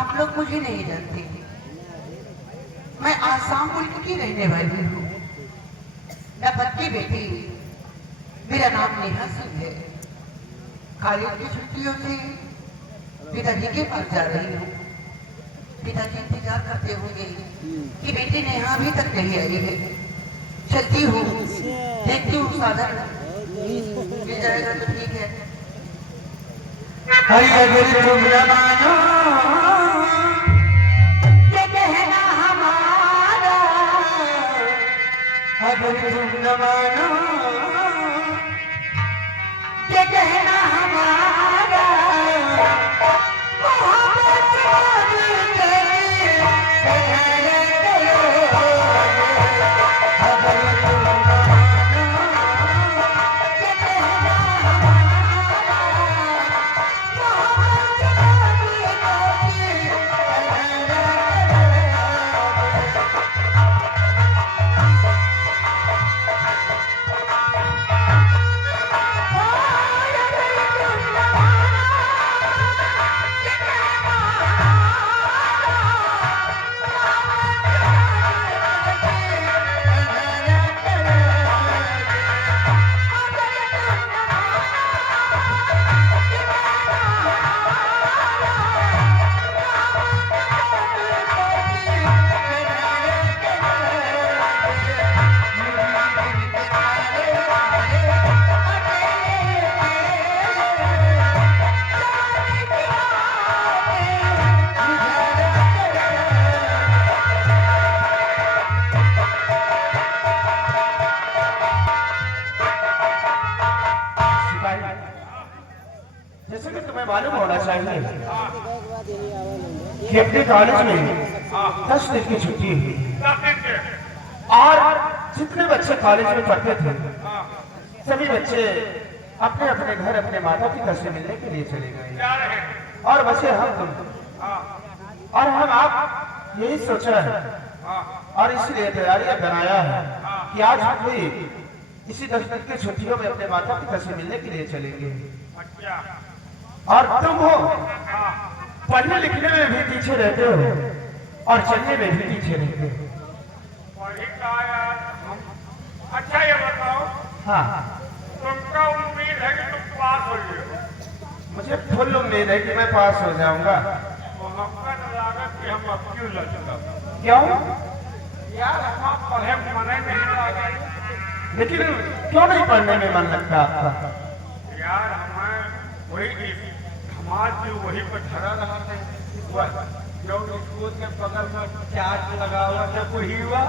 आप लोग मुझे नहीं जानते। मैं आसाम मुल्क की रहने वाली हूँ। मैं बच्ची बेटी, मेरा नाम नेहा सिंह है। कॉलेज की छुट्टियों से पिताजी के पास जा रही हूँ। पिताजी इंतजार करते होंगे कि बेटी नेहा अभी तक नहीं आई है। चलती हूँ, देखती हूँ साधन मिल जाएगा तो ठीक है। अगर तुम न मानो ये कहना हमारा, अगर तुम न मानो ये कहना हमारा, मोहब्बत के जैसे कि तुम्हें मालूम होना चाहिए कि अपने कॉलेज में 10 दिन की छुट्टी हुई और जितने बच्चे कॉलेज में पढ़ते थे सभी बच्चे अपने अपने घर अपने माता पिता से मिलने के लिए चले गए और बचे हम तुम और हम आप यही सोचा है और इसलिए तैयारियां बनाया है कि आज हम भी इसी 10 दिन की छुट्टियों में अपने माता पिता से मिलने के लिए चलेंगे। और तुम हो पढ़ने लिखने में भी पीछे रहते हो और चलने में भी पीछे रहते हो। अच्छा ये बताओ, हाँ, तुमका उम्मीद है कि तुम पास हो जाओ? मुझे फुल उम्मीद है कि मैं पास हो जाऊंगा। मोहब्बत लागत कि हम अब क्यों लगता? क्यों? यार हम पढ़े मने नहीं लगे। लेकिन क्यों नहीं पढ़ने में मन लगता आपका? यार हमें वही समाज जो वही पर खड़ा रहा था, जो स्कूल के बगल में चार्ज लगा हुआ था वही हुआ।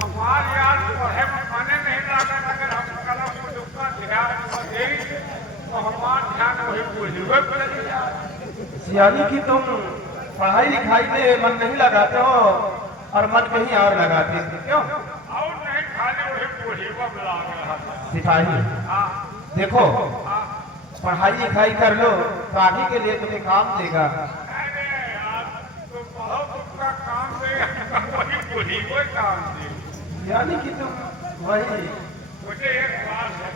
हमारे यार पढ़े मने नहीं लगा। अगर हम कलम को दुखा ध्यान दे तो हमारा ध्यान वही वही पर। यानी कि तुम पढ़ाई लिखाई में मन नहीं लगाते हो और मन कहीं और लगाते हो। क्यों? और नहीं खाली वही वही लग रहा था। सिपाही देखो, पढ़ाई लिखाई कर लो तो आगे के लिए तुम्हें काम देगा। अरे यार तो बहुत उसका काम देगा, वही काम दे। यानी कि तुम वही। मुझे एक बात है,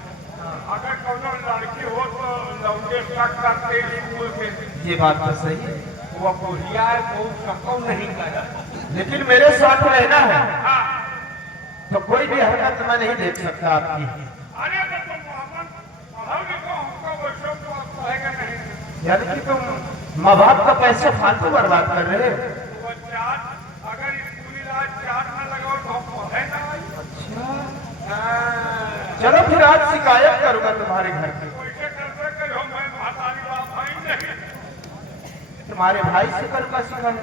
अगर कोनो लड़की हो तो लौटे तक करते स्कूल के। ये बात तो सही है। वो बुढ़िया है तो सबको नहीं करा, लेकिन मेरे साथ रहना है हाँ। तो कोई भी हरकत मैं नहीं देख सकता आपकी। अरे तो तुम मोहम्मद पढ़ोगे तो हमको वैसे तो पढ़ेगा नहीं। यानी कि तुम माँ बाप का पैसे फालतू बर्बाद कर रहे हो। वो चार्ज अगर स्कूली राज चार्ज न लगाओ तो हम पढ़ेगा। चलो फिर आज शिकायत करूंगा तुम्हारे घर की। वैसे करते करो, मैं महातारी बाप भाई नहीं। तुम्हारे भाई से करूंगा शिकायत।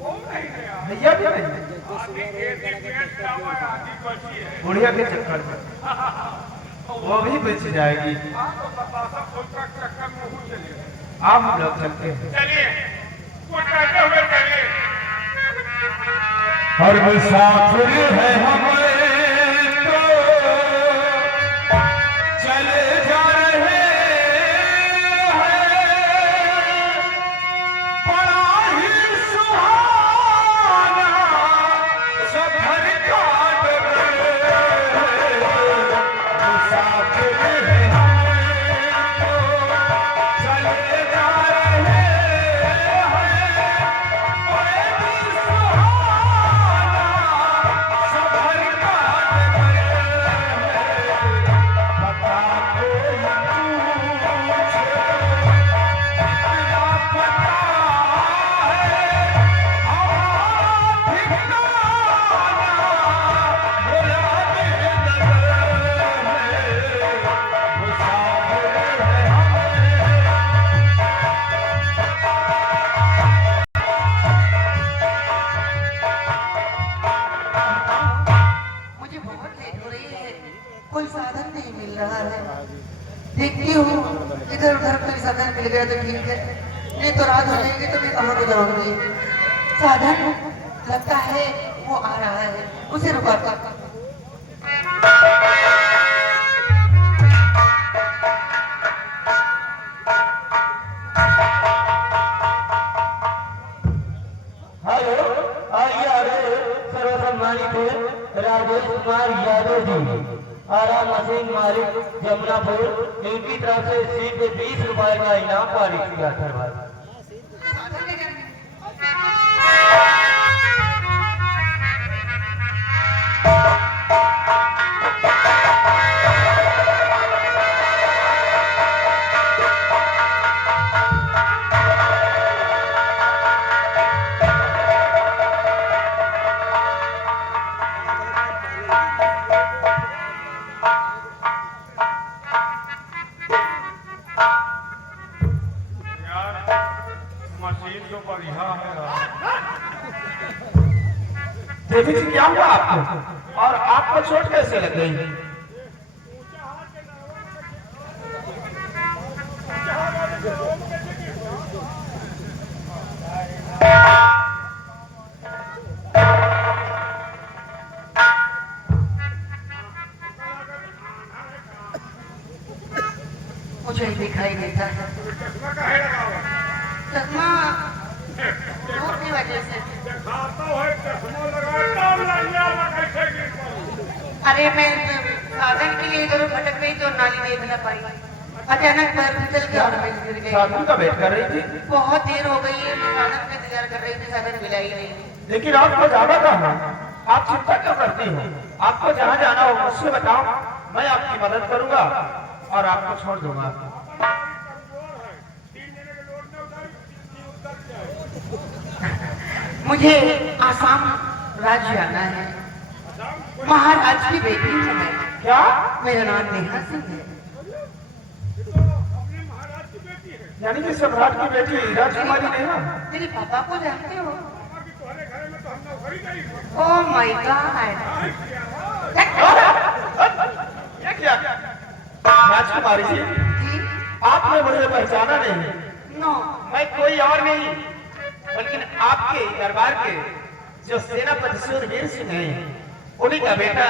वो नहीं है यार। भैया भी नहीं, आदि के डिफेंस का वो आदि बची है। बुढ़िया के चक्कर में वो भी बच जाएगी। हाँ तो बतासा फुल का चक्कर में हूँ। चलिए आप हम लोग चलते हैं। चलिए कुछ कहते हुए चलिए। हर मुसाफिर है हमारे तो चले जा रहे हैं, बड़ा ही सुहाना सफर काट रहे हैं। मुसाफिर है हमारे तो चले जा रहे हैं, ये तो रात हो जाएगी तो मैं कहाँ को जाऊंगी। साधन लगता है वो आ रहा है, उसे रुका कर। हेलो, आइए आगे सर्वसम्मानित राजेश कुमार यादव जी, आरा मशीन मालिक जमुनापुर, इनकी तरफ से सीधे 20 रुपए का इनाम पारित किया था। यार मशीन तो बढ़िया है देवी जी क्या हुआ आपको और आपको चोट कैसे लग गई? मुझे दिखाई देता है चश्मा काहे लगावा? चश्मा धूप की वजह से। खाता है चश्मा लगाए तब लगिया ना कैसे गिर पड़ी। अरे मैं साधन के लिए इधर भटक गई तो नाली देख ना पाई, अचानक पैर फिसल के और मैं गिर गई। साधन का वेट कर रही थी बहुत देर हो गई है, मैं साधन का इंतजार कर रही थी, साधन मिला ही नहीं। लेकिन आपको जाना कहाँ? आप चिंता क्यों करती हो? आपको जहाँ जाना हो मुझसे बताओ, मैं आपकी मदद करूंगा और आपको छोड़ दूंगा। मुझे आसाम राज्य जाना है, महाराज की बेटी हूँ मैं। क्या? मेरा नाम नेहा सिंह है। यानी कि सम्राट की बेटी राजकुमारी नेहा? मेरे पापा को जानते हो? Oh my God. ये क्या? राजकुमारी जी, जी आपने मुझे पहचाना नहीं? नो, मैं कोई और नहीं बल्कि आपके दरबार के जो सेनापति सूरवीर सिंह हैं, उन्हीं का बेटा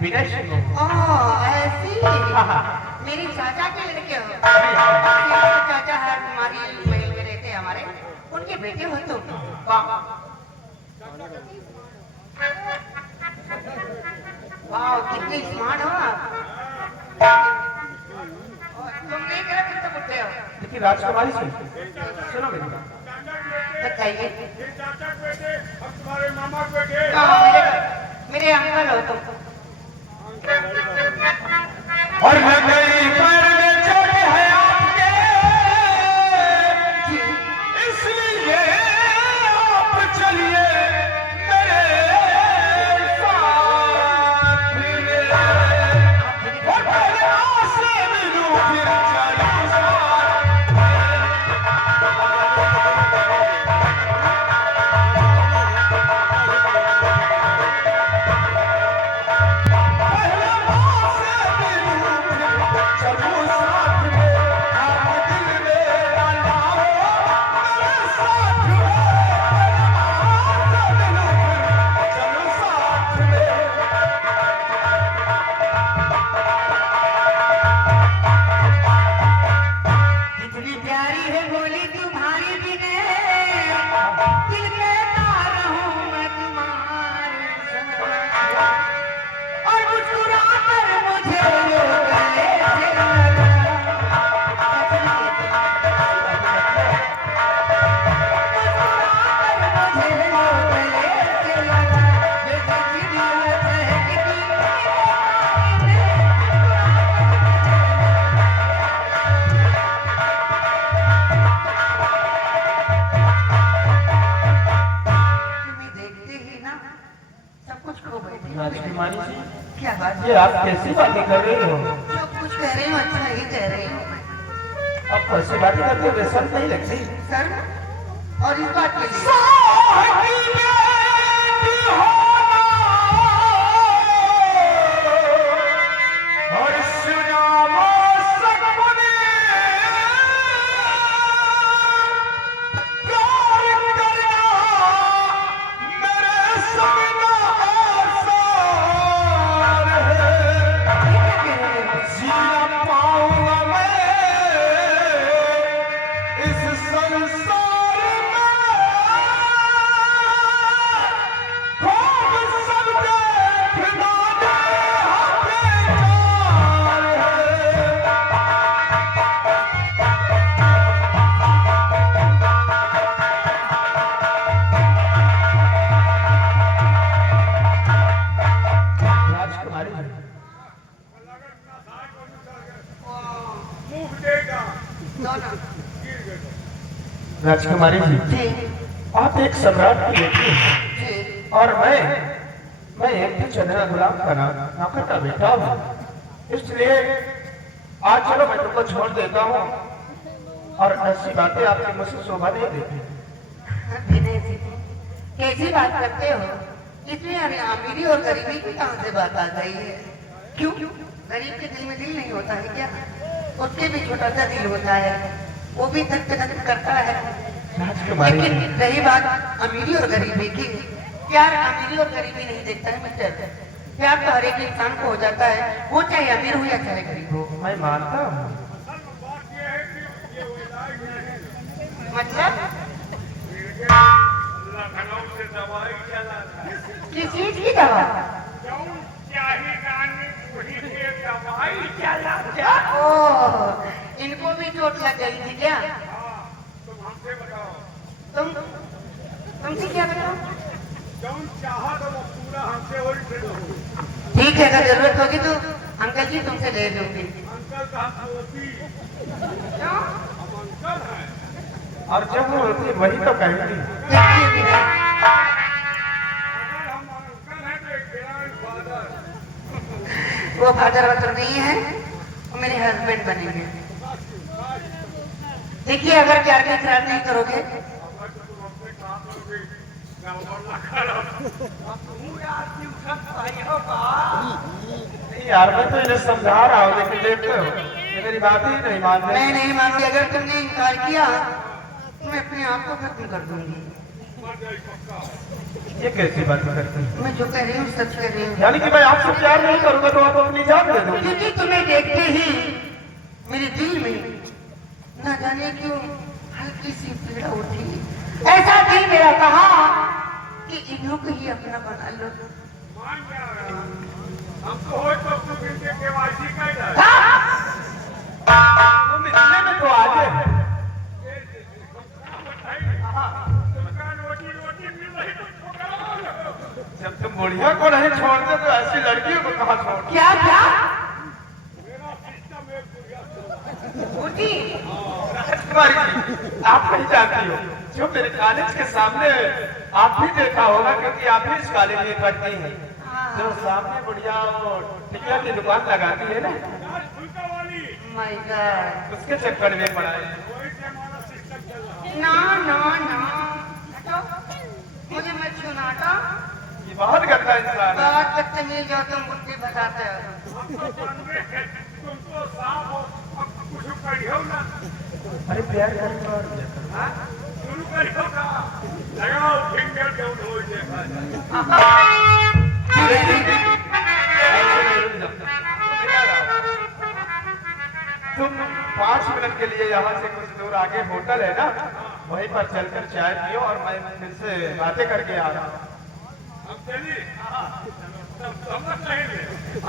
विनय सिंह हूँ। ओह ऐसी। हाँ। मेरे चाचा के लड़के हो। मेरे चाचा हर कुमारी महल में रहते हमारे, उनके बेटे हो तुम। वाह वाह, कितने स्मार्ट हो आप। तुम नहीं करो, कितने बुढ़े हो। लेकिन राजकुमारी जी, सुनो मेरी बात। बताइए। तुम्हारे मामा के बेटे मेरे अंकल हो तुम। और नगरी पर में चढ़ है आपके, इसलिए आप चलिए मेरे साथ में। और पहले आपसे मिलूं फिर चलूं साथ में। कितनी प्यारी है बोली तुम्हारी बिने, दिल कहता रहूं मैं तुम्हारे संग। और मुस्कुरा कर मुझे वो गले से लगा। मुस्कुरा कर मुझे वो गले से लगा, जैसे चिड़िया चहकती तुम्हें देखते ही ना सब कुछ खो बैठे। राजकुमारी जी, क्या बात ये आप कैसी बातें कर रही हो? जो कुछ कह रही हूँ अच्छा ही कह रही हूँ मैं। आप कैसी बातें करते हो? बेसर नहीं लगती। सर, और इस बात के लिए और सुनाओ सपने राजकुमारी जी, जी आप एक सम्राट की बेटी हैं जी और मैं एक भी चंद्रा गुलाम का नौकर का बेटा हूँ। इसलिए आज चलो मैं तुमको छोड़ देता हूँ और ऐसी बातें आपकी मुझसे शोभा नहीं देती। विनय जी कैसी बात करते हो? इसमें अमीरी और गरीबी की कहाँ से बात आ गई है? क्यों गरीब के दिल में दिल नहीं होता है क्या? उसके भी छोटा सा दिल होता है, वो भी धक धक करता है। राजकुमारी लेकिन जी, रही बात अमीरी और गरीबी की, प्यार अमीरी और गरीबी नहीं देखता है मिस्टर। प्यार तो हर एक इंसान को हो जाता है, वो चाहे अमीर हो या चाहे गरीब हो। मैं मानता हूँ, बात यह है कि ये इलाज नहीं, मतलब लखनऊ से दवाई चला था, किस चीज की दवा? क्यों चाहे गाने वही के दवाई चला था। ओह, इनको भी चोट लग गई थी क्या? हाँ, तुम हमसे बताओ, तुमसे क्या बताओ? क्यों चाहा तो वो पूरा हमसे उल्ट दो। ठीक है, अगर जरूरत होगी तो अंकल जी तुमसे ले लूंगी। अंकल का पोती, क्यों? हम अंकल हैं। और जब वो होती वही तो कहेगी। देखिए विनय, अगर हम अंकल हैं तो एक ग्रैंडफादर। वो फादर वादर नहीं है, वो मेरे हस्बैंड बनेंगे। देखिए अगर प्यार का इकरार नहीं करोगे अगर तो तुम हमसे कहा करोगे, मैं वो ना करो। तुम यार क्यों सब सही हो नहीं यार, मैं तो इन्हें समझा रहा हूँ लेकिन देखते हो ये मेरी बात ही नहीं मान मैं रहे। नहीं मानूंगी। अगर तुमने इनकार किया तो मैं अपने आप को खत्म कर दूंगी। ये कैसी बात करती है? मैं जो कह रही हूँ सच कह रही हूँ। यानी कि मैं आपसे प्यार नहीं करूंगा तो आप अपनी जान दे दोगे? क्योंकि तुम्हें देखते ही मेरे दिल में न जाने क्यों हल्की सी पीड़ा उठी। ऐसा दिल मेरा कहा कि इन्हों को ही अपना बना लो। मान जा रहा है। हमको हो तो तुम इनके केवाईसी कर दो। तुम इतने में तो आगे तुमका रोटी रोटी मिल रही तो छोड़ो। जब तुम बुढ़िया को नहीं छोड़ते तो ऐसी लड़कियों को कहाँ छोड़ते? क्या क्या मेरा सिस्टम एक बुढ़िया उठी? राजकुमारी जी, आप नहीं जानती हो जो मेरे कॉलेज के सामने आप भी देखा होगा क्योंकि आप भी इस कॉलेज में पढ़ती हैं। जो सामने बुढ़िया वो टिकला की दुकान लगाती है ना, यार फुलका वाली माय गॉड। उसके चक्कर में पड़ा है। वही से हमारा सिस्टम चल रहा है। ना ना ना हटो, मुझे मत छूना। हटो, ये बहुत गंदा इंसान है। बहुत बदतमीज हो तुम, बुद्धि बताते हो। हमको जानवे है, तुमको साफ हो, अब कुछ करियो ना। अरे प्यार करना और क्या करना? हाँ? शुरू करियो ना। लगाओ फिंगर क्यों ढोल देखा जाए। ऐसे नहीं रुक जाओ। तुम इधर आओ। तुम 5 मिनट के लिए यहाँ से कुछ दूर आगे होटल है ना, वहीं पर चलकर चाय पियो और मैं फिर से बातें करके आ रहा हूँ। हम चलिए। हाँ, तब समझ नहीं ले।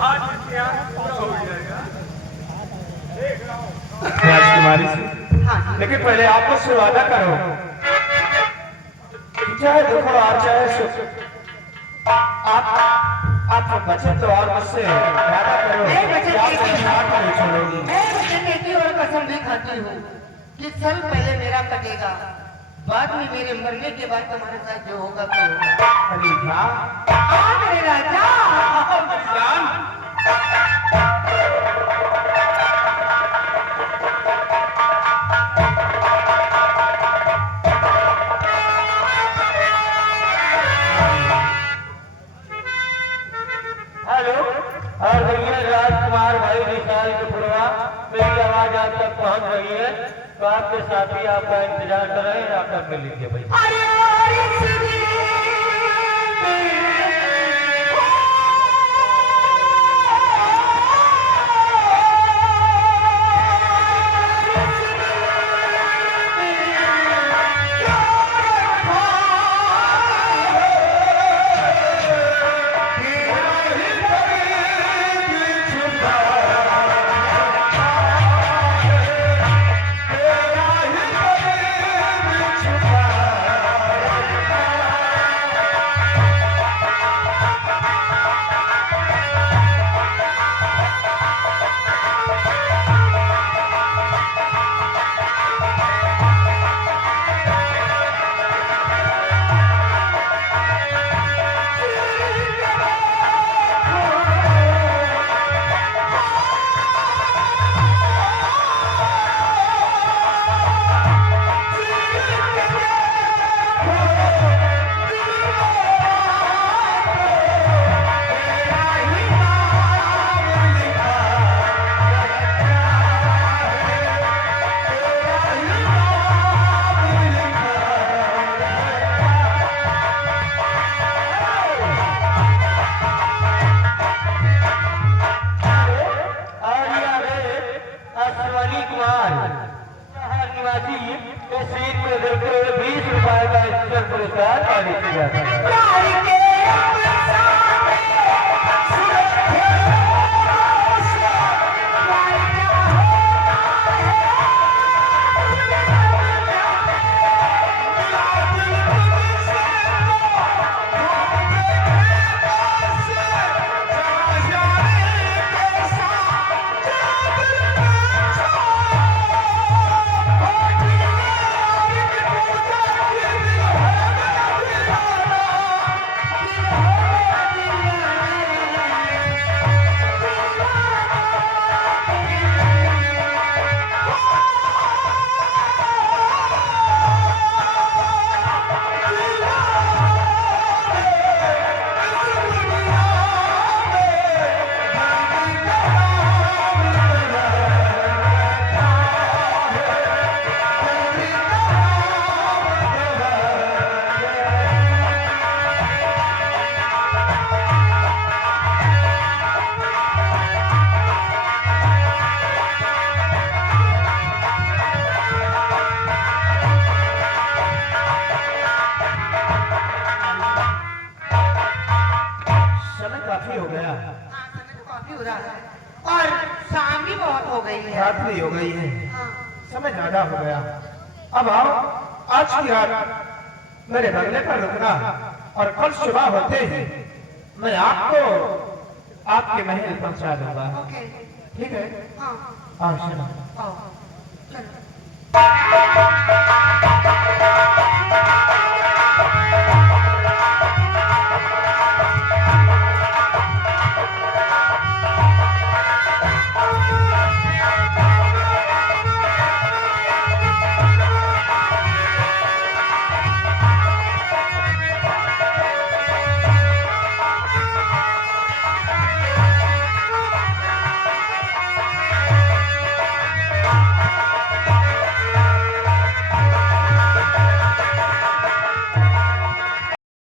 आज इतिहास पूरा हो जाएगा। देख रहा हूँ। राजकुमारी से, हाँ जी। लेकिन पहले आपको से वादा करो, चाहे दुख और चाहे सुख, आप बचन तो और मुझसे वादा करो मैं वचन कि आप देती मेरे हूँ। साथ नहीं छोड़ोगी। मैं वचन देती हूँ और कसम भी खाती हूँ कि साल पहले मेरा कटेगा, बाद में मेरे मरने के बाद तुम्हारे साथ जो होगा तो होगा। अरे वाह, आ मेरे राजा। मेरी जान। हेलो, और भैया राजकुमार भाई विशाल कपूरवा, मेरी आवाज आप तक पहुंच रही है तो आपके साथी आपका इंतजार कर रहे हैं, आप तक मिल लीजिए भैया। अरे रुपए का इज्जत पुरस्कार जारी किया जाता है। काफी हो गया, हाँ, समय तो काफी हो रहा है और शाम भी बहुत हो गई है। रात भी हो गई है, हाँ, समय ज्यादा हो गया। अब आओ, आज की रात मेरे बंगले पर रुकना और कल सुबह होते ही मैं आपको आपके महल पहुंचा दूंगा। ओके, ठीक है? हाँ, आओ चलो। आओ, चलो।